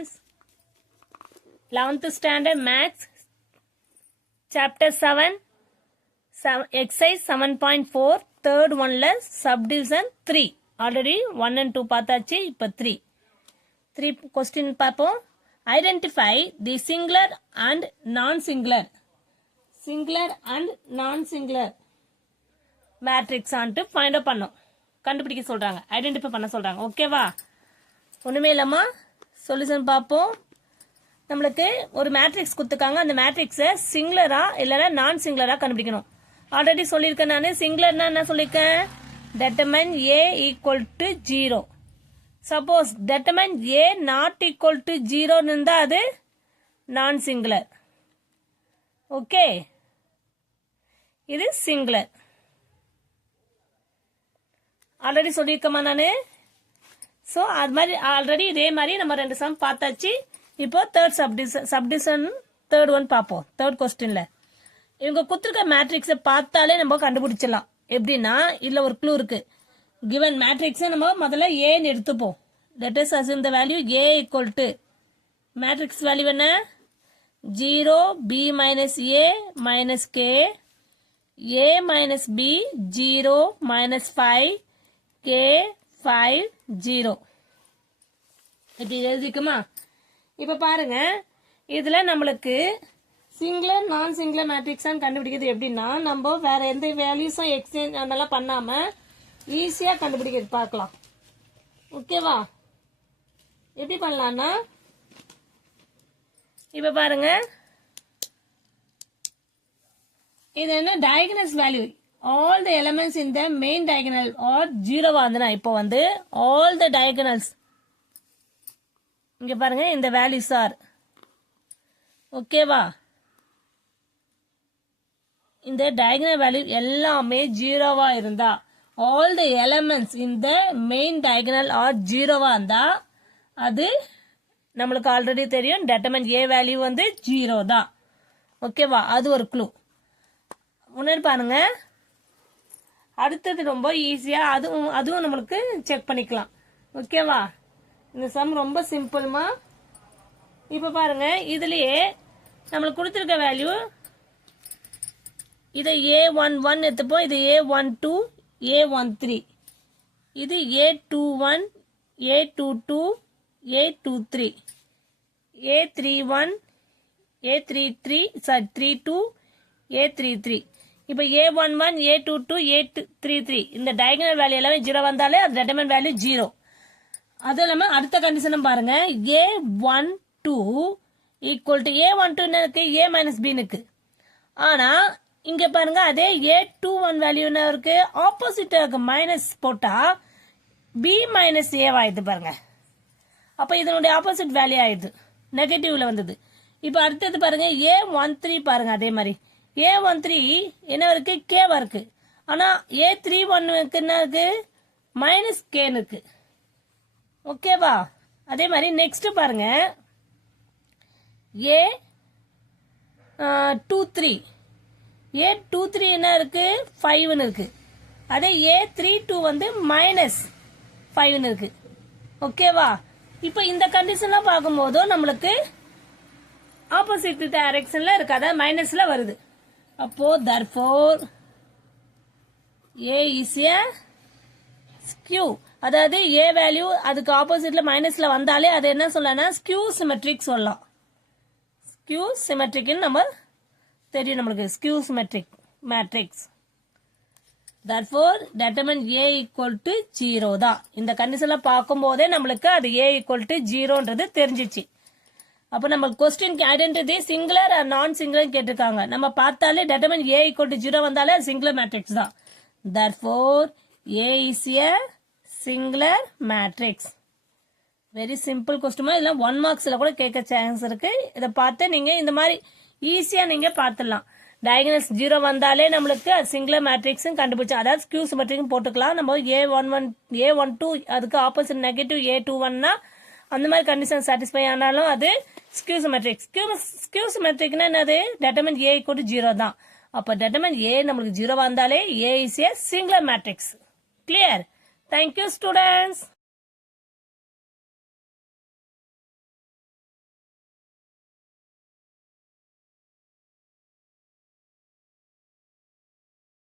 students. 11th standard maths chapter 7 exercise 7.4 third one less subdivision 3 already 1 and 2 பார்த்தாச்சு இப்ப 3 question பார்ப்போம். Identify the singular and non-singular matrix and find out பண்ணோம், கண்டுபிடிக்க சொல்றாங்க, identify பண்ண சொல்றாங்க. ஓகேவா? ஒண்ணுமே இல்லாம சொல்யூஷன் பார்ப்போம். நம்மளுக்கு ஒரு மேட்ரிக்ஸ் கொடுத்துருக்காங்க, அந்த மேட்ரிக்ஸை சிங்குலரா இல்லைன்னா நான் சிங்குலரா கண்டுபிடிக்கணும். ஆல்ரெடி சொல்லியிருக்கேன் நான். சிங்குலர்னா என்ன சொல்லியிருக்கேன்? determine a equal to 0. Suppose determine a not equal to 0 இருந்தா அது நான் சிங்குலர். ஓகே, இது சிங்குலர். ஆல்ரெடி சொல்லியிருக்கமா நானு. ஸோ அது மாதிரி ஆல்ரெடி இதே மாதிரி நம்ம 2 சம் பார்த்தாச்சு. இப்போ தேர்ட் சப்டிவிஷன் தேர்ட் ஒன் பார்ப்போம். தேர்ட் கொஸ்டின்ல இவங்க கொடுத்துருக்க மேட்ரிக்ஸை பார்த்தாலே நம்ம கண்டுபிடிச்சிடலாம். எப்படின்னா இதுல ஒரு க்ளூ இருக்கு. கிவன் மேட்ரிக்ஸை நம்ம முதல்ல ஏன்னு எடுத்துப்போம். That is assume the value A equal to matrix value என்ன? 0 b minus a minus k a minus b 0 minus 5 k 5 0. இப்படி எழுதிக்குமா? இப்ப பாருங்க, இதுல நம்மளுக்கு சிங்குலர் நான் சிங்குலர் மேட்ரிக்ஸ் கண்டுபிடிக்கிறது எப்படின்னா, நம்ம வேற எந்த வேல்யூஸும் எக்ஸ்சேஞ்ச் அதெல்லாம் பண்ணாம ஈஸியா கண்டுபிடிக்கிறது பார்க்கலாம். ஓகேவா? எப்படி பண்ணலாம்னா, இப்ப பாருங்க, இது என்ன diagonal value. all the elements in the main diagonal are 0 ஆகுதுனா, இப்போ வந்து all the diagonals இங்க பாருங்க, இந்த வேல்யூஸ் ஆர் ஓகேவா? இந்த diagonal வேல்யூ எல்லாமே 0வா இருந்தா, all the elements in the main diagonal are 0வா இருந்தா அது நம்மளுக்கு ஆல்ரெடி தெரியும் determine a வேல்யூ வந்து 0 தான். ஓகேவா? அது ஒரு க்ளூ. முன்னாடி பாருங்க, அடுத்தது ரொம்ப ஈஸியா அதுவும் நம்மளுக்கு செக் பண்ணிக்கலாம். ஓகேவா? இந்த சம் ரொம்ப சிம்பிள்மா. இப்ப பாருங்க, இதுலயே நம்மளுக்கு கொடுத்திருக்க வேல்யூ இதை a11 எடுத்துப்போம், இது a12 a13, இது a21 a22 a23 a31 a33 32 a33. இப்ப a11 a22 a33 இந்த diagonal வேல்யூ எல்லாமே 0 வந்தாலே அது determinant வேல்யூ 0. அது இல்லாம அடுத்த கண்டிஷனும் பாருங்க, a12 ஈக்குவல் டு a12 என்ன இருக்கு? a மைனஸ் b இருக்கு. ஆனா இங்க பாருங்க, அதே a21 வேல்யூ என்ன இருக்கு? ஆப்போசிட் இருக்கு. மைனஸ் போட்டா b மைனஸ் a ஆயிடுது பாருங்க. அப்ப இதனுடைய ஆப்போசிட் வேல்யூ ஆயிடுது, நெகட்டிவ்ல வந்தது. இப்ப அடுத்தது பாருங்க, a13 பாருங்க, அதே மாதிரி a13 என்ன இருக்கு? கேவா இருக்கு. ஆனா a31 என்ன இருக்கு? மைனஸ் கேன்னு இருக்கு. ஓகேவா? அதே மாதிரி நெக்ஸ்ட் பாருங்க, a23 என்ன இருக்கு? 5 இருக்கு. அதே a32 வந்து மைனஸ் 5 இருக்கு. ஓகேவா? இப்ப இந்த கண்டிஷன்லாம் பார்க்கும்போது நம்மளுக்கு ஆப்போசிட் டைரக்ஷன்ல இருக்கு, அதாவது மைனஸ்ல வருது. அப்போ therefore a is a skew. அதாவது a வேல்யூ அதுக்கு ஆப்போசிட்ல மைனஸ்ல வந்தாலே அது என்ன சொல்லலாம்? ஸ்கியூ சிமெட்ரிக் சொல்லலாம். ஸ்கியூ சிமெட்ரிக் நம்ம தெரியும், நம்மளுக்கு skew symmetric matrix. therefore determine a equal to 0 தான். இந்த கண்டிஷன்ல பார்க்கும் போதே நம்மளுக்கு அது a equal to 0ன்றது தெரிஞ்சிச்சு. அப்ப நம்ம question identity singular or non singular கேட்டிருக்காங்க. நம்ம பார்த்தாலே determine a equal to 0 வந்தாலே சிங்குலர் மேட்ரிக்ஸ் தான். therefore a is a singular matrix. Very simple question. இல்ல 1 மார்க்ஸ்ல கூட கேட்க சான்ஸ் இருக்கு. இதை பார்த்து நீங்க இந்த மாதிரி ஈஸியா நீங்க பார்த்துடலாம். டயகனல்ஸ் 0 வந்தாலே நம்மளுக்கு சிங்குலர் மேட்ரிக்ஸ் கண்டுபிடிச்சு, அதாவது ஸ்கியூ சிமெட்ரிக் போட்டுக்கலாம். நம்ம a11 a12 அதுக்கு ஆப்போசிட் நெகட்டிவ் a21 அந்த மாதிரி கண்டிஷன் சாட்டிஸ்ஃபை ஆனாலும் அது ஸ்கியூ சிமெட்ரிக். ஸ்கியூ சிமெட்ரிக்னா என்னது? determine a equal to 0 தான். அப்ப determine a நம்மளுக்கு 0 வந்தாலே a is a singular matrix. Clear? Thank you students.